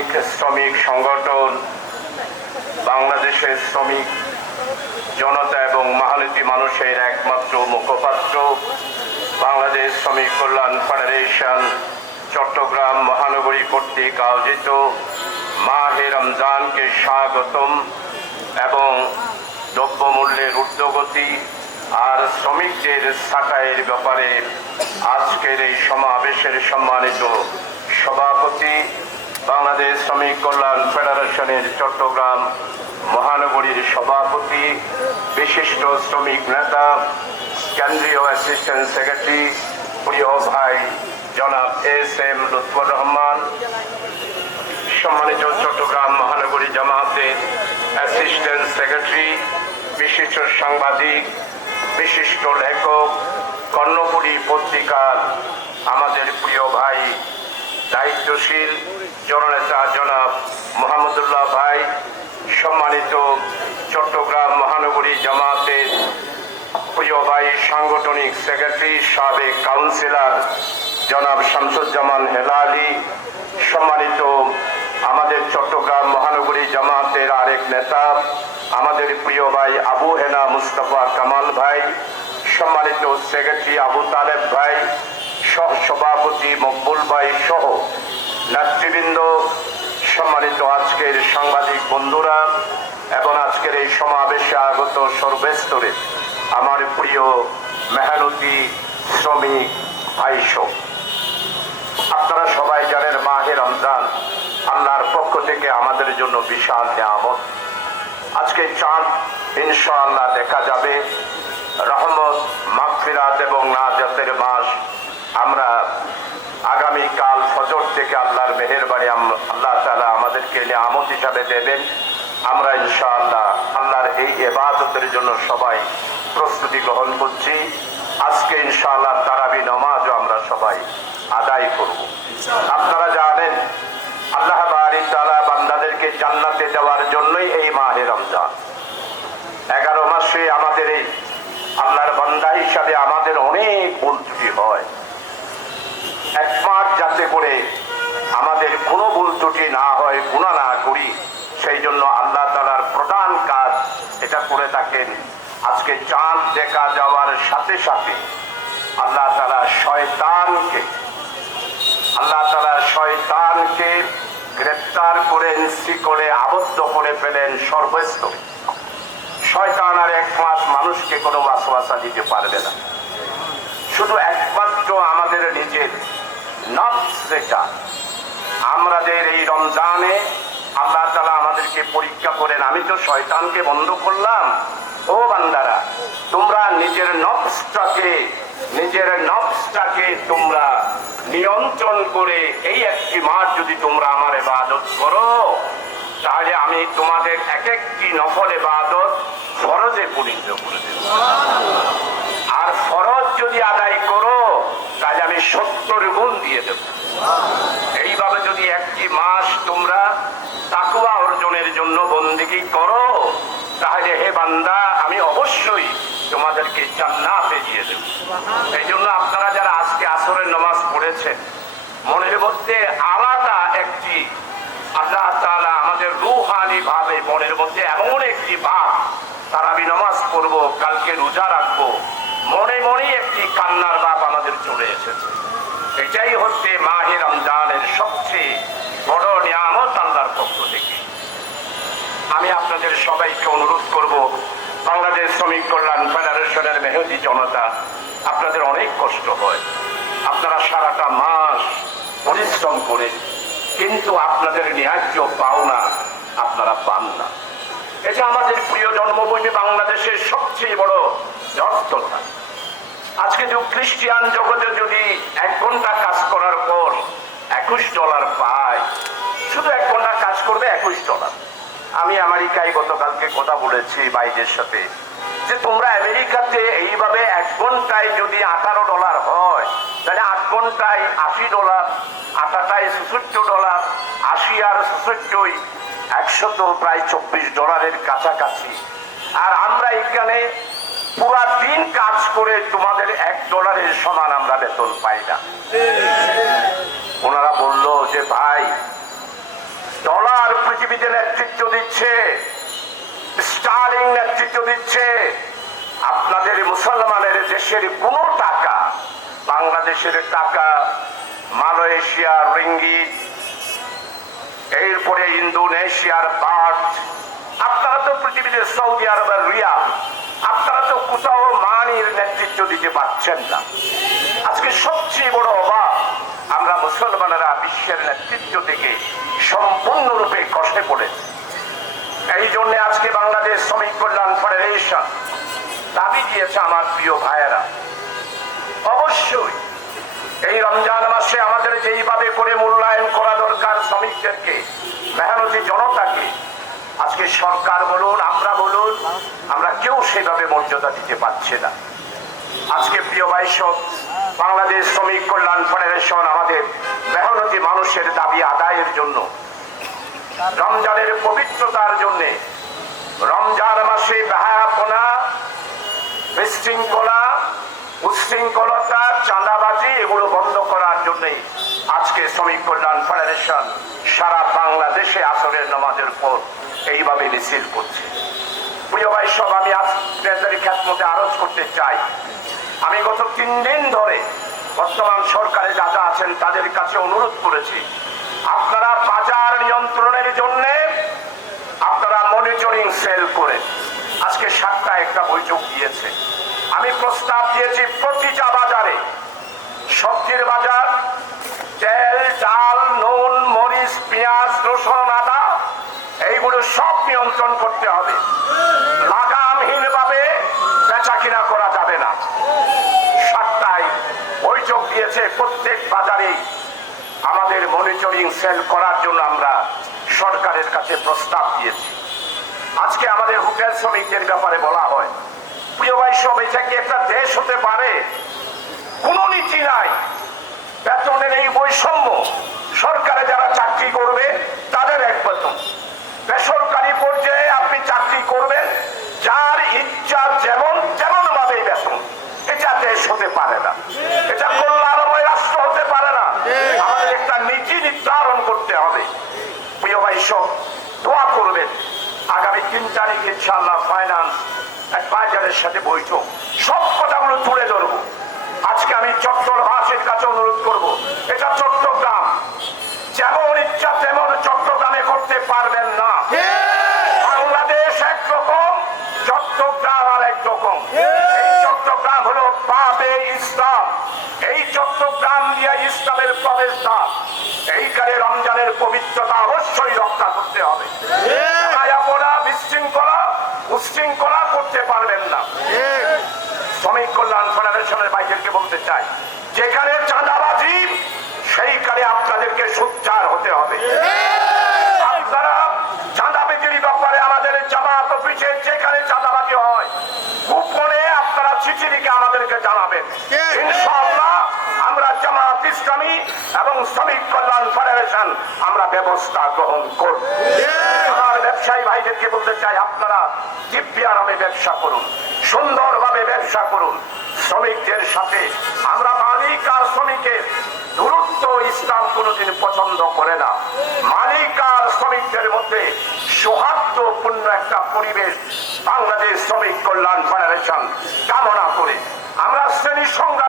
আঞ্চলিক শ্রমিক সংগঠন, বাংলাদেশের শ্রমিক জনতা এবং মেহনতি মানুষের একমাত্র মুখপাত্র, বাংলাদেশ শ্রমিক কল্যাণ ফেডারেশন চট্টগ্রাম মহানগরী কর্তৃক আয়োজিত মাহে রমজানকে স্বাগতম এবং দ্রব্যমূল্যের ঊর্ধ্বগতি আর শ্রমিকদের ছাঁটাইয়ের ব্যাপারে আজকের এই সমাবেশের সম্মানিত সভাপতি, বাংলাদেশ শ্রমিক কল্যাণ ফেডারেশনের চট্টগ্রাম মহানগরীর সভাপতি, বিশিষ্ট শ্রমিক নেতা, কেন্দ্রীয় অ্যাসিস্ট্যান্ট সেক্রেটারি প্রিয় ভাই জনাব এস.এম. লুৎফর রহমান, সম্মানিত চট্টগ্রাম মহানগরী জামায়াতের অ্যাসিস্ট্যান্ট সেক্রেটারি, বিশিষ্ট সাংবাদিক, বিশিষ্ট লেখক, কর্ণপুরী পত্রিকার আমাদের প্রিয় ভাই দায়িত্বশীল জননেতা জনাব মোহাম্মদুল্লাহ ভাই, সম্মানিত চট্টগ্রাম মহানগরী জামায়াতের প্রিয় ভাই সাংগঠনিক সেক্রেটারি সাবেক কাউন্সিলর জনাব শামসুজ্জামান হেলালি, সম্মানিত আমাদের চট্টগ্রাম মহানগরী জামায়াতের আরেক নেতা আমাদের প্রিয় ভাই আবু হেনা মুস্তফা কামাল ভাই, সম্মানিত সেক্রেটারি আবু তালেব ভাই, সহ সভাপতি মকবুল ভাই সহ নেতৃবৃন্দ, সম্মানিত আজকের সাংবাদিক বন্ধুরা এবং আজকের এই সমাবেশে আগত সর্বস্তরে আমার প্রিয় মেহনতি শ্রমিক ভাইসো, আপনারা সবাই জানেন মাহে রমজান আল্লাহর পক্ষ থেকে আমাদের জন্য বিশাল নিয়ামত। আজকে চাঁদ ইনশাআল্লাহ দেখা যাবে, রহমত, মাগফিরাত এবং নাজাতের মাস। আমরা আগামীকাল ফজর থেকে আল্লাহর মেহেরবানি আল্লাহ তাআলা আমাদেরকে নিয়ামত হিসাবে দেবেন। আমরা ইনশাআল্লাহ আল্লাহর এই ইবাদতের জন্য সবাই প্রস্তুতি গ্রহণ করছি। আজকে ইনশাআল্লাহ তারাবি নামাজও আমরা সবাই আদায় করব। আপনারা জানেন আল্লাহ বারি তাআলা বান্দাদেরকে জান্নাতে দেওয়ার জন্যই এই মাহে রমজান। 11 মাসে আমাদের এই আল্লাহর বান্দা হিসাবে আমাদের অনেক ভুল ত্রুটি হয়। এক মাস যাতে করে আমাদের কোনো ভুল ত্রুটি না হয়, গুনাহ না করি, সেই জন্য আল্লাহ তাআলার প্রধান কাজ এটা করে থাকেন। আজকে চাঁদ দেখা যাওয়ার সাথে সাথে আল্লাহ তাআলা শয়তানকে গ্রেফতার করে শিকলে আবদ্ধ করে ফেলেন সর্বস্তরে। শয়তান আর 1 মাস মানুষকে কোনো ওয়াসওয়াসা দিতে পারবে না। শুধু একমাত্র আমাদের নিজের নফস যেটা, আমাদের এই রমজানে আল্লাহ তাআলা আমাদেরকে পরীক্ষা করেন। আমি তো শয়তানকে বন্ধ করলাম, ও বান্দারা তোমরা নিজের নফসটাকে তোমরা নিয়ন্ত্রণ করে এই একটি মাস যদি তোমরা আমার ইবাদত করো, তাহলে আমি তোমাদের এক একটি নফল ইবাদত ফরজে পরিণত করে দেব। আর ফরজ যদি আদায় করো তাহলে আমি 70 গুণ দিয়ে দেব। এইভাবে যদি একটি মাস তোমরা তাকওয়া অর্জনের জন্য বন্দেগী করো, তাহলে হে বান্দা আমি অবশ্যই তোমাদেরকে জান্নাতে দিয়ে দেব। এই জন্য আপনারা যারা আজকে আসরের নামাজ পড়েছেন, মনের মধ্যে আলাদা একটি আল্লাহ তাআলা আমাদের রূহানি ভাবে মনের মধ্যে এমন একটি ভাব, তারাবি নামাজ পড়বো, কালকে রোজা রাখবো, মনে মনে একটি কান্নার ভাব আমাদের চলে এসেছে। এটাই হচ্ছে মাহে রমজানের সবচেয়ে বড় নিয়ামত আল্লাহর পক্ষ থেকে। আমি আপনাদের সবাইকে অনুরোধ করব, বাংলাদেশ শ্রমিক কল্যাণ ফেডারেশনের মেহনতি জনতা, আপনাদের অনেক কষ্ট হয়, আপনারা সারাটা মাস পরিশ্রম করে কিন্তু আপনাদের ন্যায্য পাওনা আপনারা পান না। এটা আমাদের প্রিয় জন্মভূমি বাংলাদেশের সবচেয়ে বড় ব্যর্থতা। আজকে যে খ্রিস্টান জগতে যদি 1 ঘন্টা কাজ করার পর $21 পায়, শুধু 1 ঘন্টা কাজ করবে $21। আমি আমেরিকায় গতকালকে কথা বলেছি ভাইদের সাথে, যে তোমরা আমেরিকাতে এইভাবে 1 ঘন্টায় যদি $18 হয়, তাহলে 8 ঘন্টায় $80, 8টায় $76, 80 আর 77 100 তো প্রায় $24 কাছাকাছি। আর আমরা এখানে পুরা দিন কাজ করে তোমাদের $1 সমান আমরা বেতন পাই না। ওনারা বলল যে ভাই পৃথিবীতে নেতৃত্ব দিচ্ছে, স্টালিন নেতৃত্ব দিচ্ছে। আপনাদের মুসলমানের দেশের কোন টাকা, বাংলাদেশের টাকা, মালয়েশিয়ার রিঙ্গিত, এরপরে ইন্দোনেশিয়ার বাট, আপনারা তো পৃথিবীতে সৌদি আরবের রিয়াল, আপনারা তো কোথাও মানির নেতৃত্ব দিতে পারছেন না। আজকে সবচেয়ে বড় অভাব, আমরা মুসলমানেরা বিশ্বের নেতৃত্ব থেকে সম্পূর্ণরূপে কষ্টে পড়েছি। এই জন্য আজকে বাংলাদেশ শ্রমিক কল্যাণ ফেডারেশন দাবি দিয়েছে, আমার প্রিয় ভাইয়েরা, অবশ্যই এই রমজান মাসে আমাদের যেইভাবে করে মূল্যায়ন করা দরকার শ্রমিকদেরকে, মেহনতি জনতাকে, আজকে সরকার বলুন, আমরা বলুন, আমরা কেউ সেভাবে মর্যাদা দিতে পারছে না। আজকে প্রিয় ভাই সব, বাংলাদেশ শ্রমিক কল্যাণ ফেডারেশন আমাদের মেহনতি মানুষের দাবি আদায়ের জন্য, রমজানের পবিত্রতার জন্য, রমজান মাসে বেহায়াপনা, বিশৃঙ্খলা, উচ্ছৃঙ্খলতা, চাঁদাবাজি এগুলো বন্ধ করার জন্য আজকে শ্রমিক কল্যাণ ফেডারেশন সারা বাংলাদেশে আসরের নামাজের পর এইভাবে মিছিল করছে। প্রিয় ভাই সব, আমি আপনাদের খেদমতে আরজ করতে চাই, আমি গত 3 দিন ধরে বর্তমান সরকারে যারা আছেন তাদের কাছে অনুরোধ করেছি, আপনারা বাজার নিয়ন্ত্রণের জন্য আপনারা মনিটরিং সেল করে, আজকে 7টা একটা বৈঠক দিয়েছে। আমি প্রস্তাব দিয়েছি প্রতিটা বাজারে, সবজির বাজার, তেল, ডাল, নুন, মরিচ, পেঁয়াজ, রসুন, আদা, এইগুলো সব নিয়ন্ত্রণ করতে হবে। লাগামহীন ভাবে বেচা কিনা করা যাবে না। 7টায় বৈঠক দিয়েছে, প্রত্যেক বাজারেই আমাদের মনিটরিং সেল করার জন্য আমরা সরকারের কাছে প্রস্তাব দিয়েছি। আজকে আমাদের হোটেল শ্রমিকদের ব্যাপারে বলা হয়, প্রিয় ভাই সব, এটা কি একটা দেশ হতে পারে? কোন নীতি নাই, বেতনের এই বৈষম্য, সরকারে যারা চাকরি করবে তাদের এক বেতন, বেসরকারি পর্যায়ে আপনি চাকরি করবেন যার ইচ্ছা যেমন তেমন ভাবে বেতন, এটা দেশ হতে পারে না, এটা কল্যাণময় রাষ্ট্র হতে পারে না। আমাদের একটা নীতি নির্ধারণ করতে হবে। প্রিয় ভাই সব, দোয়া করবেন, আগামী 3 তারিখ ইনশাআল্লাহ ফাইন্যান্স অ্যাডভাইজারের সাথে বৈঠক, সব কথাগুলো তুলে ধরবো। আজকে আমি চট্টগ্রামবাসীর কাছে অনুরোধ করব, এটা চট্টগ্রাম, যেমন ইচ্ছা তেমন চট্টগ্রামে করতে পারবেন না। বাংলাদেশ একরকম, চট্টগ্রাম আর একরকম। এই চট্টগ্রাম হলো বাবে ইসলাম, এই চট্টগ্রাম দিয়ে ইসলামের প্রবেশদ্বার। এইখানে রমজানের পবিত্রতা অবশ্যই রক্ষা করতে হবে। বিশৃঙ্খলা, উচ্ছৃঙ্খলা করতে পারবেন না। শ্রমিক কল্যাণ ফেডারেশনের ভাইদেরকে বলতে চাই, যেখানে চাঁদাবাজি সেইখানে আপনাদেরকে সোচ্চার হতে হবে। আপনারা চাঁদাবাজির ব্যাপারে আমাদের জামাত অফিসে যেখানে চাঁদাবাজি হয়, গোপনে আপনারা চিঠি লিখে আমাদেরকে জানাবেন। ইনশাআল্লাহ আমরা জামাত ইসলামী এবং শ্রমিক কল্যাণ ফেডারেশন আমরা ব্যবস্থা গ্রহণ করব। আমার ব্যবসায়ী ভাইদেরকে বলতে চাই, আপনারা দিব্য আরামে ব্যবসা করুন, সুন্দরভাবে ব্যবসা করুন। শ্রমিকদের সাথে আমরা মালিক আর শ্রমিকের দূরত্ব ইসলাম কোনোদিন পছন্দ করে না। মালিক আর শ্রমিকদের মধ্যে সৌহার্দ্যপূর্ণ একটা পরিবেশ বাংলাদেশ শ্রমিক কল্যাণ ফেডারেশন কামনা করে আমরা শ্রেণী সংগ্রাম